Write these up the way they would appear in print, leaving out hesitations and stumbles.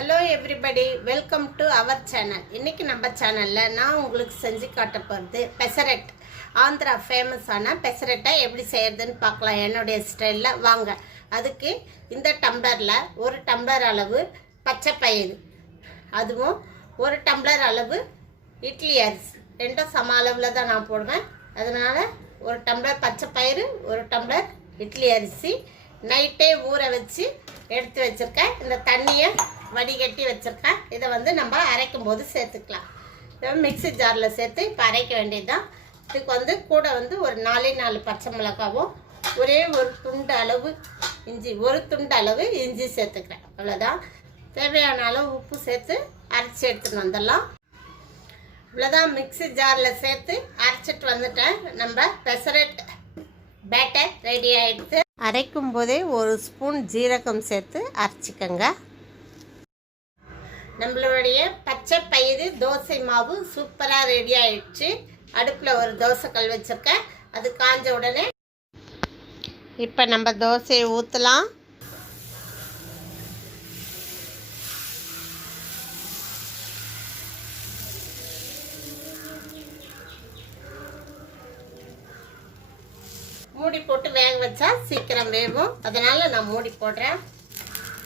Hello everybody, welcome to our channel. இன்னைக்கு நம்ம சேனல்ல நான் உங்களுக்கு செஞ்சு காட்ட போறது பெசரட். ஆந்திரா ஃபேமஸான பெசரட்டை எப்படி செய்யறதுன்னு பார்க்கலாம் என்னோட ஸ்டைல்ல. வாங்க. அதுக்கு இந்த டம்ளர்ல ஒரு டம்ளர் அளவு பச்சை பயிறு, அதுவும் ஒரு டம்ளர் அளவு இட்லி அரிசி, ரெண்டும் சம அளவில் தான் நான் போடுவேன். அதனால ஒரு டம்ளர் பச்சை பயிறு, ஒரு டம்ளர் இட்லி அரிசி நைட்டே ஊற வச்சு எடுத்து வச்சுருக்கேன். இந்த தண்ணியை வடிகட்டி வச்சுருக்கேன். இதை நம்ம அரைக்கும் போது சேர்த்துக்கலாம். இதை மிக்ஸி ஜாரில் சேர்த்து இப்போ அரைக்க வேண்டியதுதான். இதுக்கு கூட ஒரு 4 பச்சை மிளகாவும் ஒரே ஒரு துண்டு அளவு இஞ்சி சேர்த்துக்கிறேன். அவ்வளோதான். தேவையான அளவு உப்பு சேர்த்து அரைச்சி எடுத்துன்னு வந்துடலாம். இவ்வளோதான். மிக்ஸி ஜாரில் சேர்த்து அரைச்சிட்டு வந்துட்டேன். நம்ம பெசரட் பேட்டர் ரெடி ஆகிடுது. அரைக்கும் போதே ஒரு ஸ்பூன் ஜீரகம் சேர்த்து அரைச்சிக்கோங்க. நம்மளுடைய பச்சை பயிறு தோசை மாவு சூப்பராக ரெடி ஆயிடுச்சு. அடுப்பில் ஒரு தோசைக்கல் வச்சுருக்கேன். அது காஞ்ச உடனே இப்போ நம்ம தோசையை ஊற்றலாம். மூடி போட்டு வேக வச்சா சீக்கிரம் வேகும். அதனால் நான் மூடி போடுறேன்.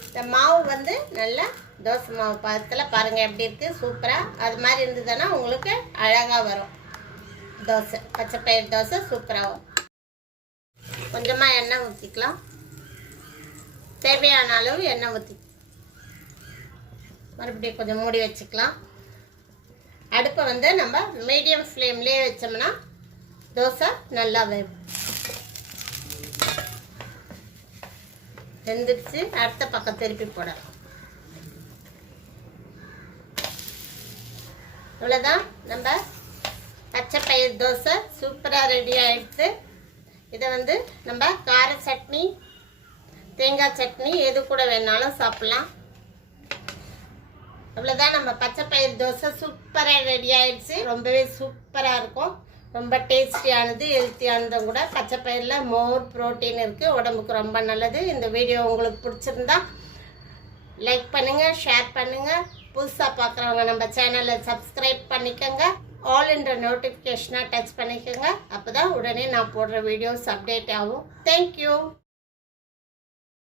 இந்த மாவு நல்லா தோசை மாவு பதத்தில் பாருங்கள் எப்படி இருக்குது. சூப்பராக அது மாதிரி இருந்ததுன்னா உங்களுக்கு அழகாக வரும் தோசை. பச்சை பயிர் தோசை சூப்பராக வரும். கொஞ்சமாக எண்ணெய் ஊற்றிக்கலாம். தேவையான அளவு எண்ணெய் ஊற்றி மறுபடியும் கொஞ்சம் மூடி வச்சுக்கலாம். அடுப்பை நம்ம மீடியம் ஃப்ளேம்லேயே வச்சோம்னா தோசை நல்லா வேகும். வெந்துடுச்சு. அடுத்த பக்கம் திருப்பி போடலாம். இவ்வளோதான். நம்ம பச்சை பயிர் தோசை சூப்பராக ரெடி ஆகிடுச்சு. இதை நம்ம கார சட்னி, தேங்காய் சட்னி எது கூட வேணாலும் சாப்பிட்லாம். அவ்வளோதான். நம்ம பச்சை பயிர் தோசை சூப்பராக ரெடி ஆகிடுச்சு. ரொம்பவே சூப்பராக இருக்கும். ரொம்ப டேஸ்டியானது, ஹெல்த்தியானதும் கூட. பச்சை பயிரில் மோர் ப்ரோட்டீன் இருக்குது, உடம்புக்கு ரொம்ப நல்லது. இந்த வீடியோ உங்களுக்கு பிடிச்சிருந்தா லைக் பண்ணுங்கள், ஷேர் பண்ணுங்கள். புதுசாக பார்க்குறவங்க நம்ம சேனலை சப்ஸ்கிரைப் பண்ணிக்கோங்க. ஆல் என்ற நோட்டிஃபிகேஷனாக டச் பண்ணிக்கோங்க. அப்போ தான் உடனே நான் போடுற வீடியோஸ் அப்டேட் ஆகும். தேங்க்யூ.